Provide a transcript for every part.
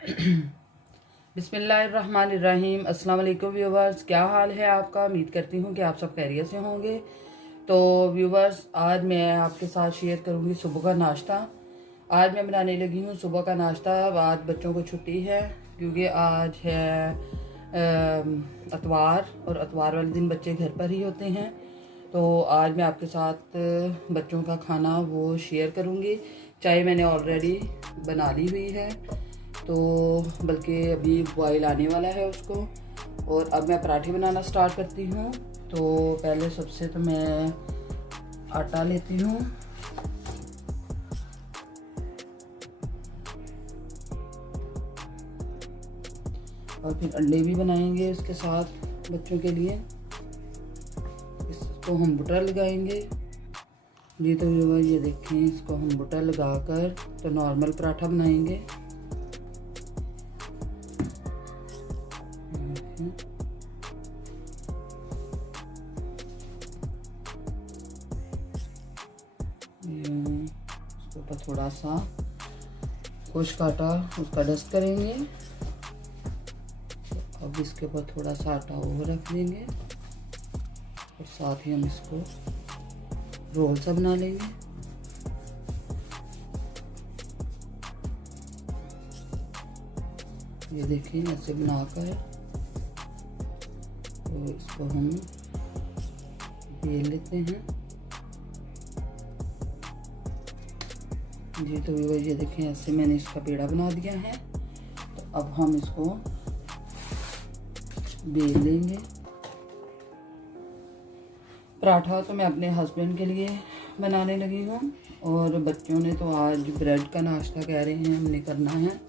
बिस्मिल्लाहिर्रहमानिर्रहीम। अस्सलाम वालेकुम व्यूवर्स, क्या हाल है आपका। उम्मीद करती हूँ कि आप सब खैरियत से होंगे। तो व्यूवर्स, आज मैं आपके साथ शेयर करूँगी सुबह का नाश्ता। आज मैं बनाने लगी हूँ सुबह का नाश्ता। आज बच्चों को छुट्टी है क्योंकि आज है अतवार, और अतवार वाले दिन बच्चे घर पर ही होते हैं। तो आज मैं आपके साथ बच्चों का खाना वो शेयर करूँगी। चाय मैंने ऑलरेडी बना ली हुई है, तो बल्कि अभी बॉयल आने वाला है उसको। और अब मैं पराठे बनाना स्टार्ट करती हूँ। तो पहले सबसे तो मैं आटा लेती हूँ, और फिर अंडे भी बनाएंगे उसके साथ बच्चों के लिए। इसको हम बटर लगाएंगे जी। तो ये देखें, इसको हम बटर लगाकर तो नॉर्मल पराठा बनाएंगे। इसके ऊपर थोड़ा सा खुश्क आटा उसका डस्ट करेंगे। अब इसके ऊपर थोड़ा सा आटा और रख देंगे, और साथ ही हम इसको रोल सा बना लेंगे। ये देखिए, ऐसे बनाकर तो इसको हम बेल लेते हैं जी। तो ये देखें, ऐसे मैंने इसका पेड़ा बना दिया है। तो अब हम इसको बेल लेंगे। पराठा तो मैं अपने हस्बैंड के लिए बनाने लगी हूँ, और बच्चों ने तो आज ब्रेड का नाश्ता कह रहे हैं हमने करना है।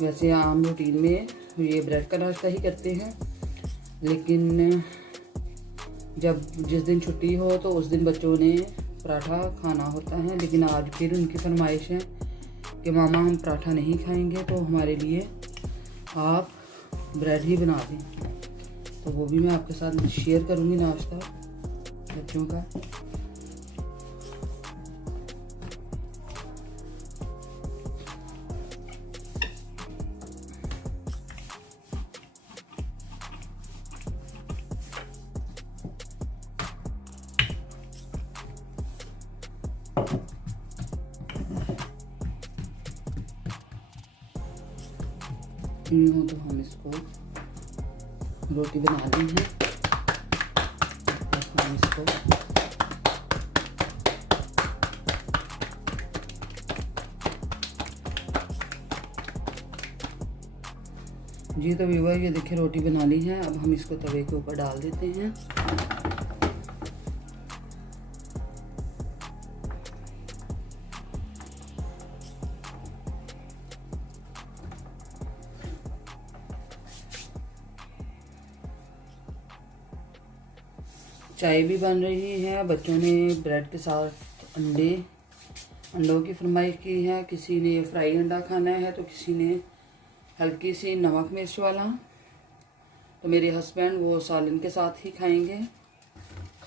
वैसे आम रूटीन में ये ब्रेड का नाश्ता ही करते हैं, लेकिन जब जिस दिन छुट्टी हो तो उस दिन बच्चों ने पराठा खाना होता है। लेकिन आज फिर उनकी फरमाइश है कि मामा हम पराठा नहीं खाएंगे, तो हमारे लिए आप ब्रेड ही बना दें। तो वो भी मैं आपके साथ शेयर करूँगी नाश्ता बच्चों का। तो हम इसको रोटी बना ली है। हम इसको जी। तो व्यूअर, ये देखिए रोटी बना ली है। अब हम इसको तवे के ऊपर डाल देते हैं। चाय भी बन रही है। बच्चों ने ब्रेड के साथ अंडों की फरमाइश की है। किसी ने फ्राई अंडा खाना है, तो किसी ने हल्की सी नमक मिर्च वाला। तो मेरे हस्बैंड वो सालन के साथ ही खाएंगे,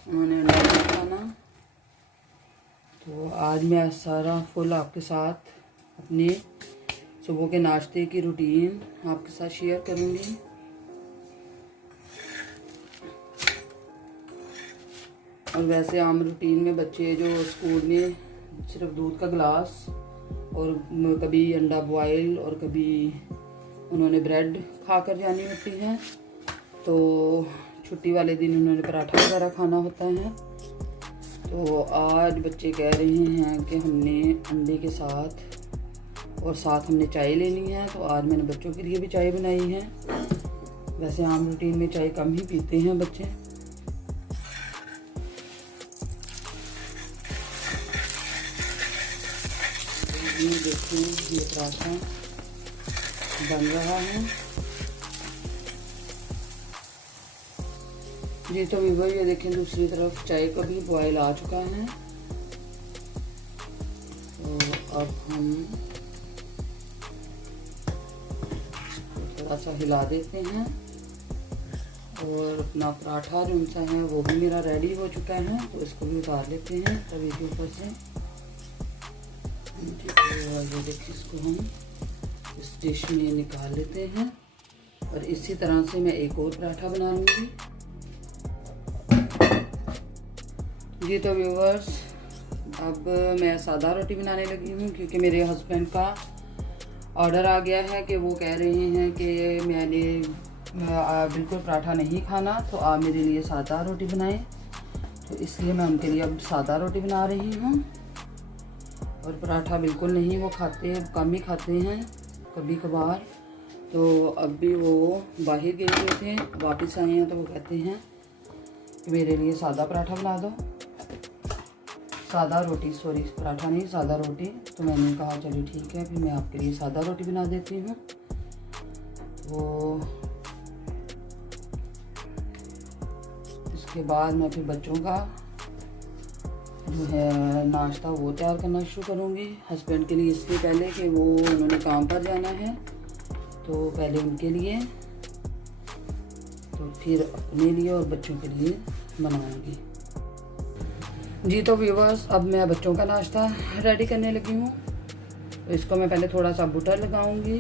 उन्होंने अंडा नहीं खाना। तो आज मैं सारा फुल आपके साथ अपने सुबह के नाश्ते की रूटीन आपके साथ शेयर करूँगी। और वैसे आम रूटीन में बच्चे जो स्कूल में सिर्फ दूध का गिलास, और कभी अंडा बॉयल, और कभी उन्होंने ब्रेड खाकर जानी होती है। तो छुट्टी वाले दिन उन्होंने पराठा वगैरह खाना होता है। तो आज बच्चे कह रहे हैं कि हमने अंडे के साथ और साथ हमने चाय लेनी है। तो आज मैंने बच्चों के लिए भी चाय बनाई है। वैसे आम रूटीन में चाय कम ही पीते हैं बच्चे। देखिए, ये पराठा बन रहा है जी। तो व्यूअर, ये देखें, दूसरी तरफ चाय का भी बॉयल आ चुका है। तो अब हम थोड़ा सा हिला देते हैं, और अपना पराठा जो सा है वो भी मेरा रेडी हो चुका है। तो इसको भी उतार लेते हैं तवे के ऊपर से। ये देखिए, इसको हम इस डिश में निकाल लेते हैं और इसी तरह से मैं एक और पराठा बना लूँगी। जी तो व्यूअर्स, अब मैं सादा रोटी बनाने लगी हूँ क्योंकि मेरे हस्बैंड का ऑर्डर आ गया है कि वो कह रहे हैं कि मैंने बिल्कुल पराठा नहीं खाना, तो आप मेरे लिए सादा रोटी बनाएं। तो इसलिए मैं उनके लिए अब सादा रोटी बना रही हूँ। और पराठा बिल्कुल नहीं वो खाते, कम ही खाते हैं कभी कभार। तो अब भी वो बाहर गए हुए थे, वापस आए हैं तो वो कहते हैं कि मेरे लिए सादा पराठा बना दो, सादा रोटी, सॉरी पराठा नहीं सादा रोटी। तो मैंने कहा चलिए ठीक है, फिर मैं आपके लिए सादा रोटी बना देती हूँ। तो इसके बाद मैं फिर बच्चों का जो है नाश्ता वो तैयार करना शुरू करूँगी हस्बैंड के लिए, इसलिए पहले कि वो उन्होंने काम पर जाना है, तो पहले उनके लिए, तो फिर अपने लिए और बच्चों के लिए बनाऊँगी। जी तो व्यूअर्स, अब मैं बच्चों का नाश्ता रेडी करने लगी हूँ। तो इसको मैं पहले थोड़ा सा बटर लगाऊंगी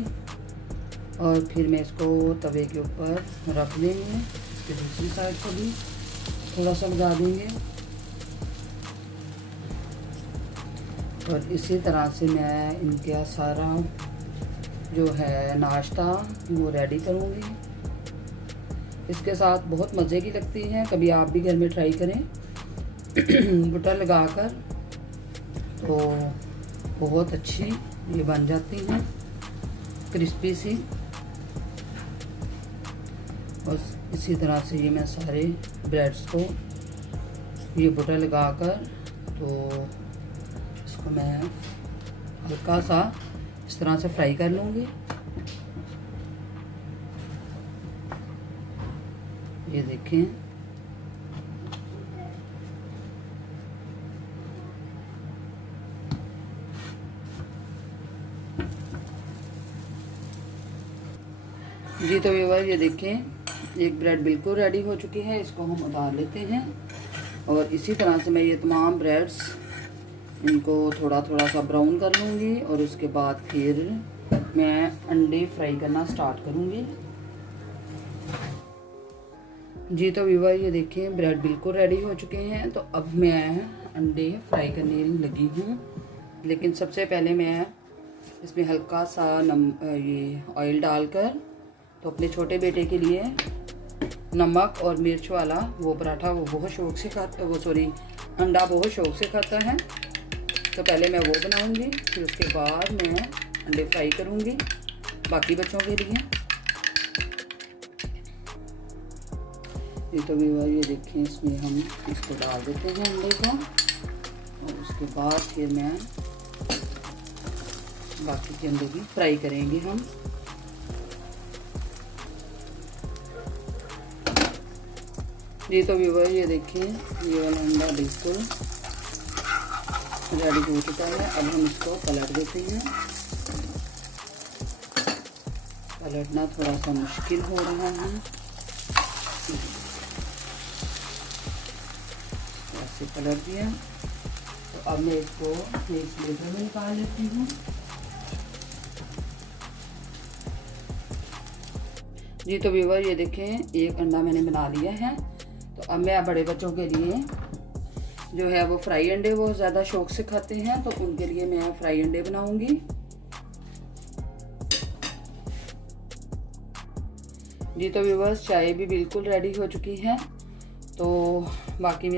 और फिर मैं इसको तवे के ऊपर रख देंगे। फिर दूसरी साइड को भी थोड़ा सा लगा देंगे और इसी तरह से मैं इनका सारा जो है नाश्ता वो रेडी करूँगी। इसके साथ बहुत मज़े की लगती है, कभी आप भी घर में ट्राई करें बटर लगाकर, तो बहुत अच्छी ये बन जाती हैं, क्रिस्पी सी। बस इसी तरह से ये मैं सारे ब्रेड्स को ये बटर लगाकर, तो इसको मैं हल्का सा इस तरह से फ्राई कर लूँगी। ये देखें, जी तो व्यूअर ये देखें, एक ब्रेड बिल्कुल रेडी हो चुकी है, इसको हम उतार लेते हैं। और इसी तरह से मैं ये तमाम ब्रेड्स इनको थोड़ा थोड़ा सा ब्राउन कर लूँगी और उसके बाद फिर मैं अंडे फ्राई करना स्टार्ट करूँगी। जी तो व्यूअर ये देखें, ब्रेड बिल्कुल रेडी हो चुके हैं, तो अब मैं अंडे फ्राई करने लगी हूँ। लेकिन सबसे पहले मैं इसमें हल्का सा ये ऑयल डालकर, तो अपने छोटे बेटे के लिए नमक और मिर्च वाला वो पराठा वो बहुत शौक से खाता, वो सॉरी अंडा बहुत शौक से खाता है। तो पहले मैं वो बनाऊंगी, फिर उसके बाद मैं अंडे फ्राई करूंगी बाकी बच्चों के लिए। ये तो व्यूअर ये देखें, इसमें हम इसको डाल देते हैं अंडे को और उसके बाद फिर मैं बाकी के अंडे भी फ्राई करेंगे हम। जी तो व्यूअर ये देखिए, ये वाला अंडा बिल्कुल रेडी हो चुका है। अब हम इसको पलट देते हैं। पलटना थोड़ा सा मुश्किल हो रहा है, ऐसे पलट दिया। तो अब मैं इसको एक प्लेट में निकाल लेती हूँ। जी तो व्यूअर ये देखें, एक अंडा मैंने बना लिया है। तो अब मैं बड़े बच्चों के लिए जो है वो फ्राई अंडे वो ज़्यादा शौक से खाते हैं, तो उनके लिए मैं फ्राई अंडे बनाऊंगी। जी तो व्यूअर्स, चाय भी बिल्कुल रेडी हो चुकी है, तो बाकी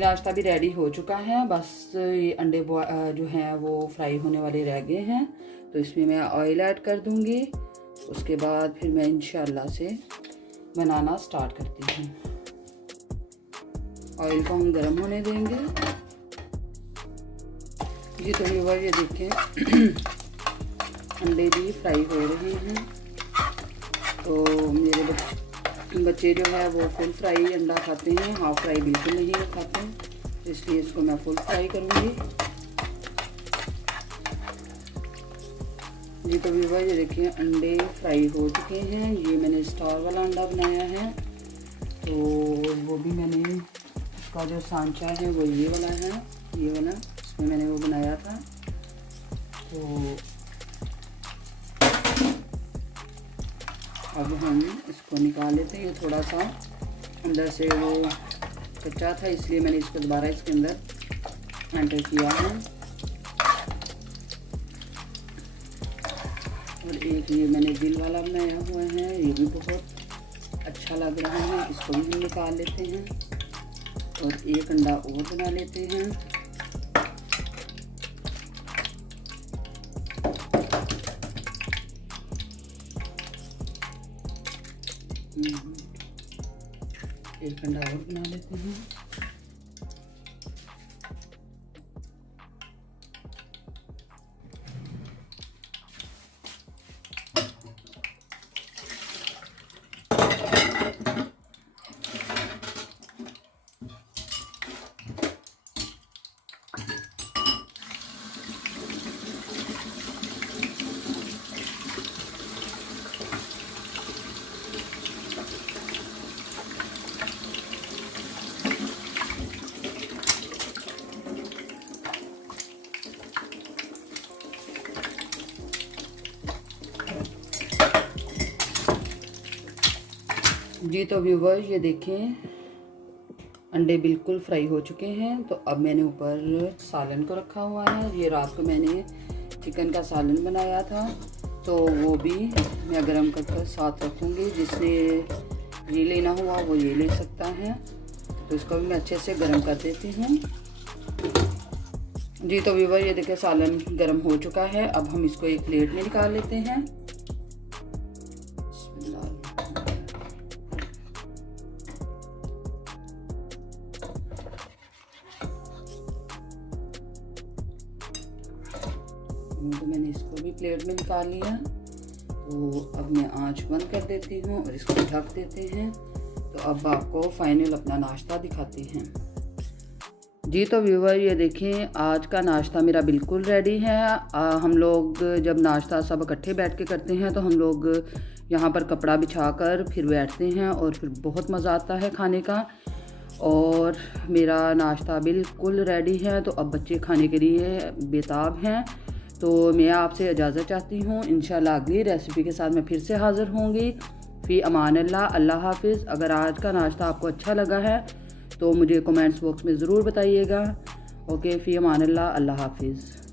नाश्ता भी रेडी हो चुका है। बस ये अंडे जो हैं वो फ्राई होने वाले रह गए हैं। तो इसमें मैं ऑयल ऐड कर दूंगी, उसके बाद फिर मैं इंशाल्लाह से बनाना स्टार्ट करती हूँ। ऑयल को हम गर्म होने देंगे। जी तो व्यूअर ये देखें, अंडे भी फ्राई हो रहे हैं। तो मेरे बच्चे जो है वो फुल फ्राई अंडा खाते हैं, हाफ फ्राई बिल्कुल नहीं खाते, इसलिए इसको मैं फुल फ्राई करूँगी। जी तो व्यूअर ये देखिए, अंडे फ्राई हो चुके हैं। ये मैंने स्टार वाला अंडा बनाया है, तो वो भी मैंने उसका जो सांचा है वो ये वाला है, ये वाला इसमें मैंने वो बनाया था। तो अब हम इसको निकाल लेते हैं। ये थोड़ा सा अंदर से वो कच्चा था, इसलिए मैंने इसको दोबारा इसके अंदर एंटर किया है। और एक ये मैंने दिल वाला बनाया हुआ है, ये भी बहुत अच्छा लग रहा है, इसको भी हम निकाल लेते हैं। और एक अंडा और बना लेते हैं। एक अंडा और बना लेते हैं। जी तो व्यूवर, ये देखें अंडे बिल्कुल फ्राई हो चुके हैं। तो अब मैंने ऊपर सालन को रखा हुआ है। ये रात को मैंने चिकन का सालन बनाया था, तो वो भी मैं गरम कर साथ रखूँगी। जिसने ये लेना हुआ वो ये ले सकता है। तो इसको भी मैं अच्छे से गरम कर देती हूँ। जी तो व्यूवर, ये देखिए सालन गरम हो चुका है। अब हम इसको एक प्लेट में निकाल लेते हैं। तो मैंने इसको भी प्लेट में निकाल लिया। तो अब मैं आंच बंद कर देती हूँ और इसको ढक देते हैं। तो अब आपको फाइनल अपना नाश्ता दिखाते हैं। जी तो व्यूवर, ये देखें आज का नाश्ता मेरा बिल्कुल रेडी है। हम लोग जब नाश्ता सब इकट्ठे बैठ के करते हैं तो हम लोग यहाँ पर कपड़ा बिछाकर फिर बैठते हैं और फिर बहुत मज़ा आता है खाने का। और मेरा नाश्ता बिल्कुल रेडी है। तो अब बच्चे खाने के लिए बेताब हैं। तो मैं आपसे इजाज़त चाहती हूँ। इंशाल्लाह अगली रेसिपी के साथ मैं फिर से हाज़िर होंगी। फ़ी अमान अल्लाह, अल्लाह हाफिज़। अगर आज का नाश्ता आपको अच्छा लगा है तो मुझे कमेंट्स बॉक्स में ज़रूर बताइएगा। ओके, फ़ी अमान अल्लाह, अल्लाह हाफिज़।